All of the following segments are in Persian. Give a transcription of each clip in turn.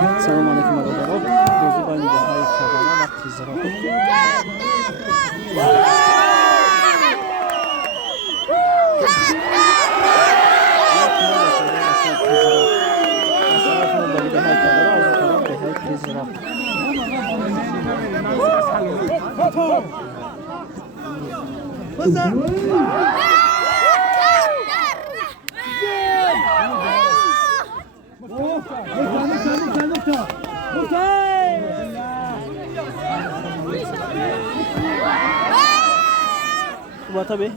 سلام علیکم برادران. روزی با این های کابانا و تیزرا Bota bem.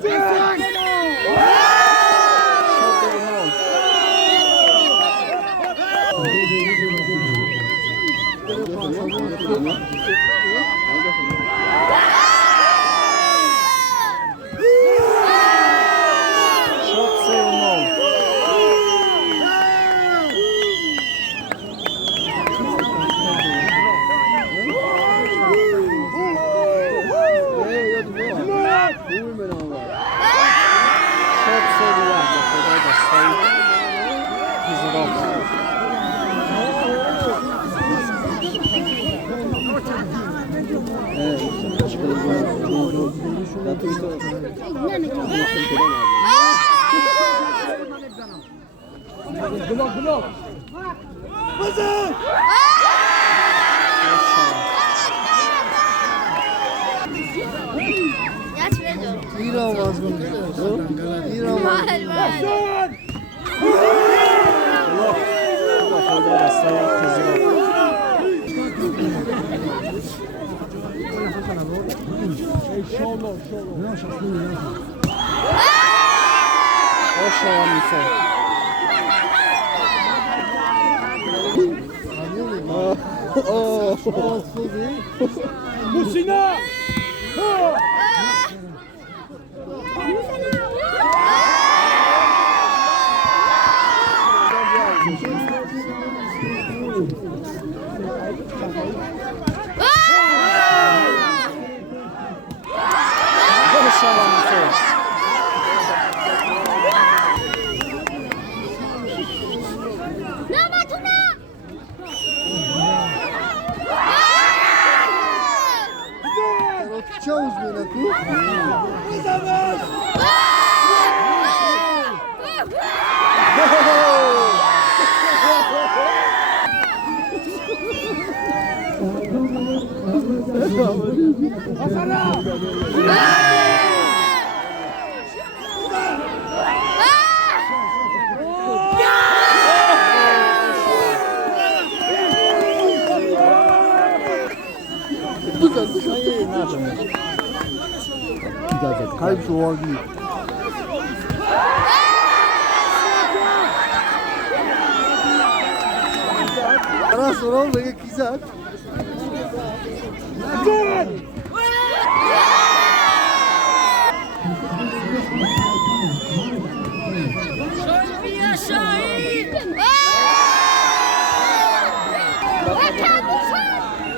Musina! Kalp soğuğu. Ara sonra böyle güzel.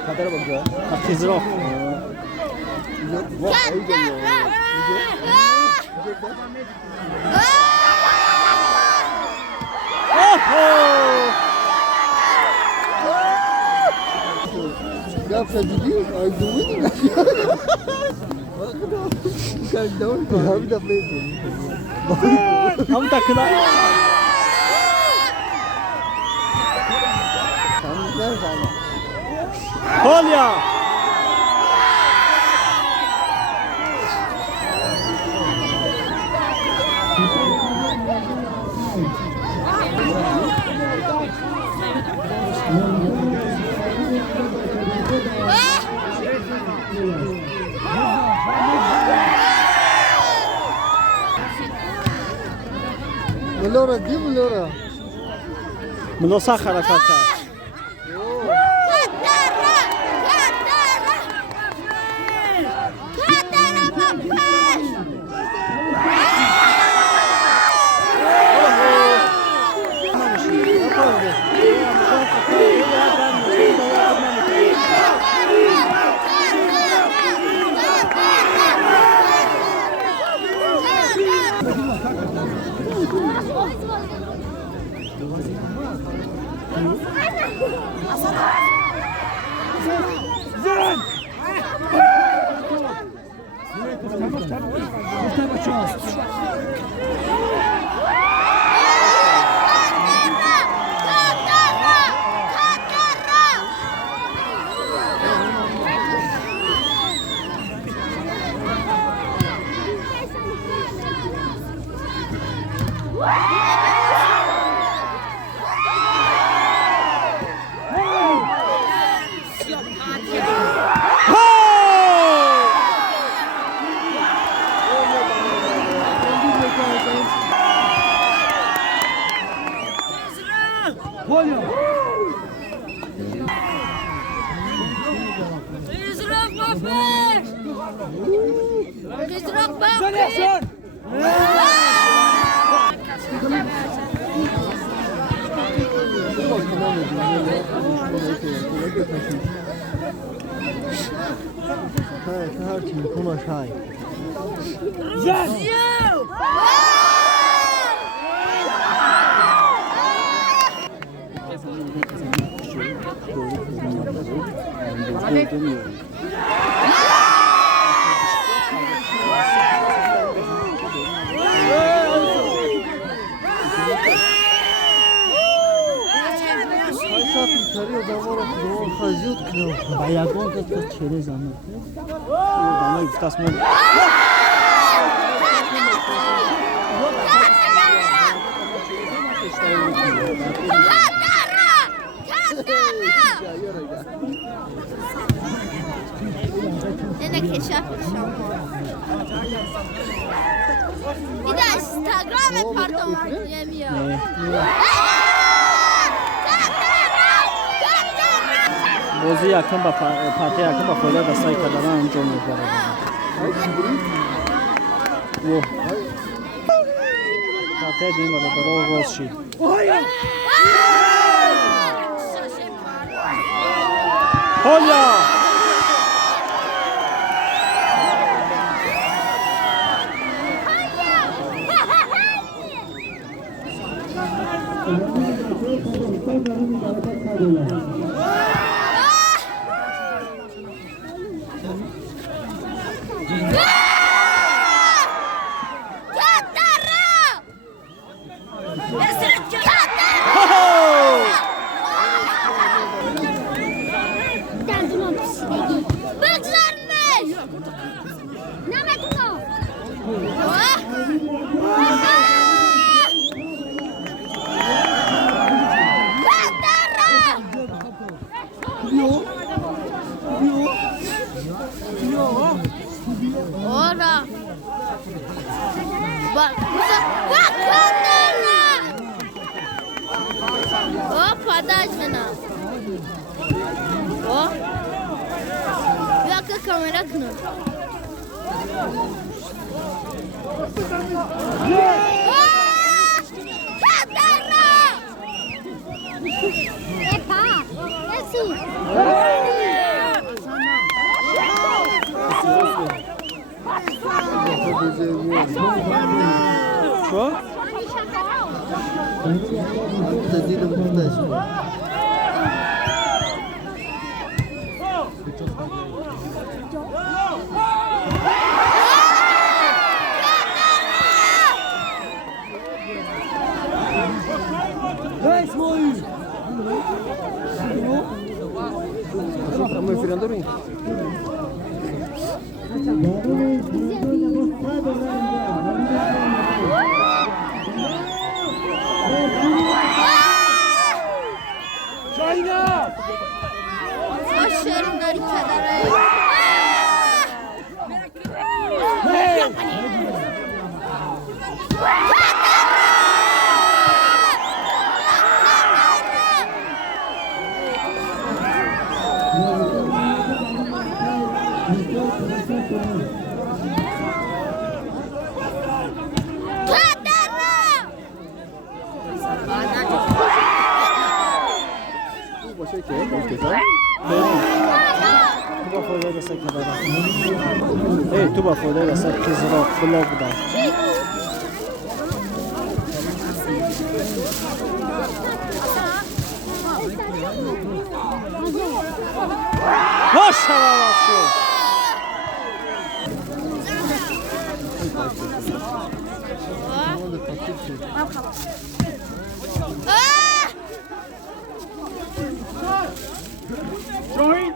Kadar bakıyor. Tizrok. Yapsa gidiyor, aydınlık. Abi de böyle. Tam takıla. Kolya. Melora değil mi Melora? Menosa harekata. هاي هارتي كوماش هاي Bayagон kad через она. Она втас мол. Yine keşif şampuan. Bir de Instagram ve pardon yemiyor. Bozu yakın ba parti yakın ba foyla da say kadar önce onu yapar. Wo. Parti değil mi da o boz şey. Hola. Ora. Bak, bak kamera. Опа, дальше на. О. Я как камера кну. Epa, assim. Что? Мы ферендоры. Aşırıları kadar. Você quer? Quer? Tu ba foyla da say kadar. Tu ba foyla da say kizra blog da. Maşallah olsun. Oyna.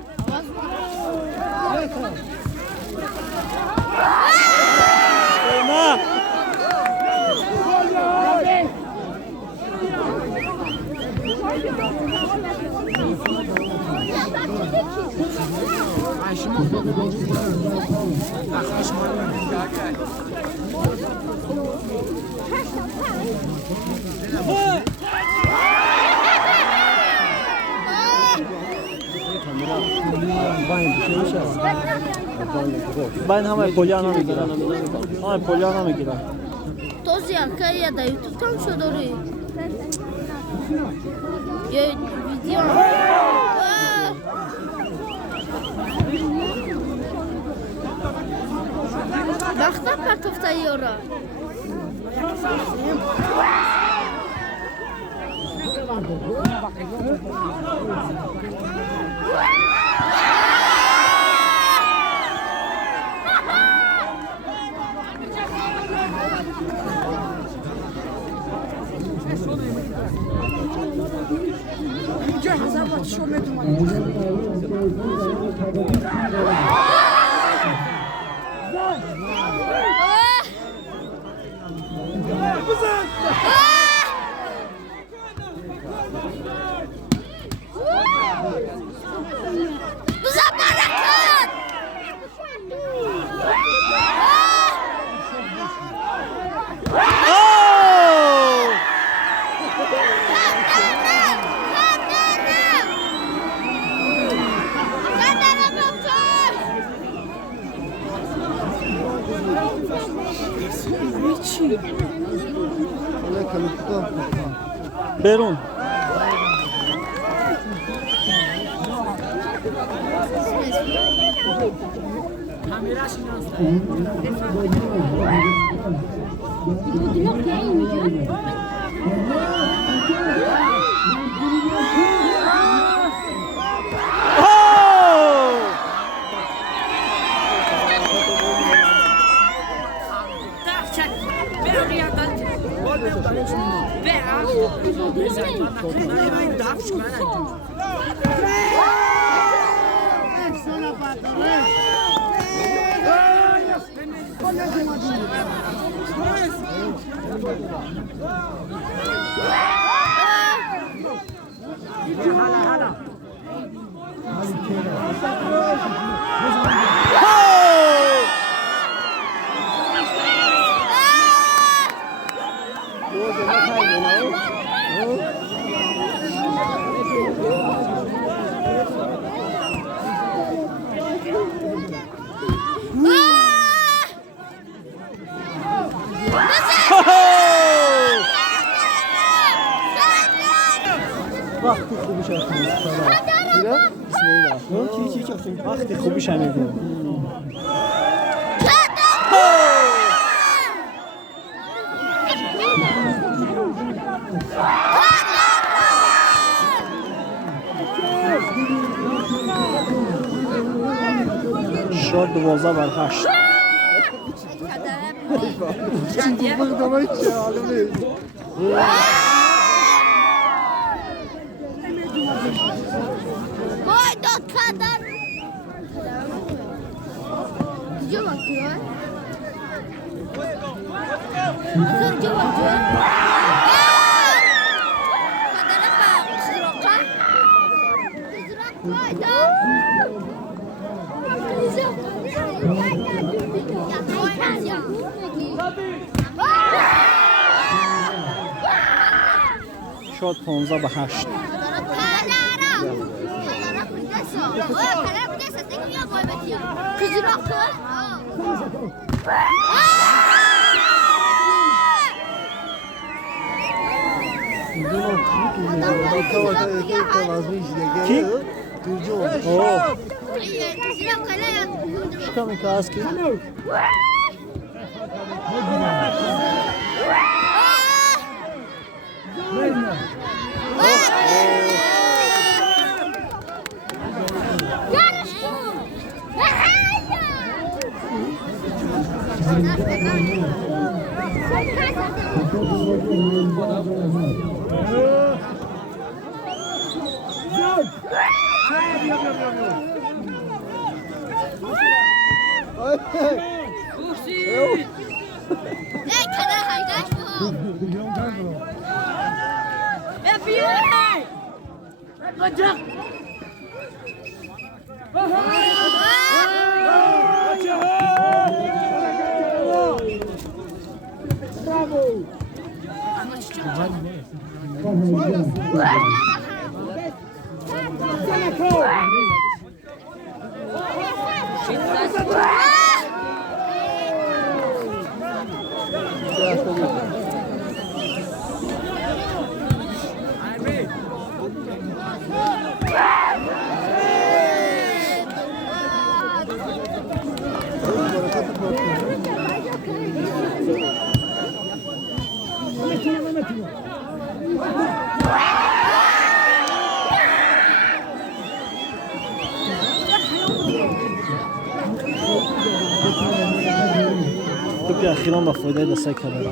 Ben hemen Polyana mı girem? Ay Polyana mı girem? توزیع که یا دا یوتیوب تام شده روی یا ویدیو وقتا پرتفته یورا Berun. وقتی خوبی شدیم وقتی خوبی شنیدیم شد 12 بر 8 وای داد کردن کجا bakıyor? Kırcı bakıyor. Kadına bak, kızraka. Kızrak koydu. شد 15 به 8 Ki? Oo. Çıkan bir kaski. ای کنار هایداش بود بفیره بجق توپی اخیرا با فایده دسته کدرا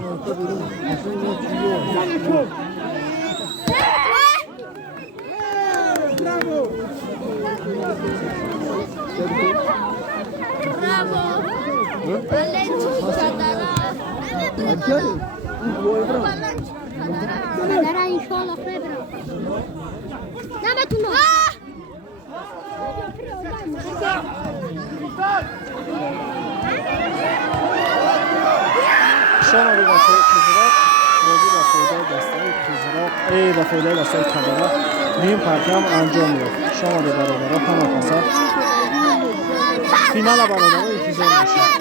شما رو با تیزرات بازی با فایده دسته تیزرات ای با فایده دسته کدرا نیم پرچم انجام میاد. شما رو برادرها همه فصل فینال برادرها انتظار میشه.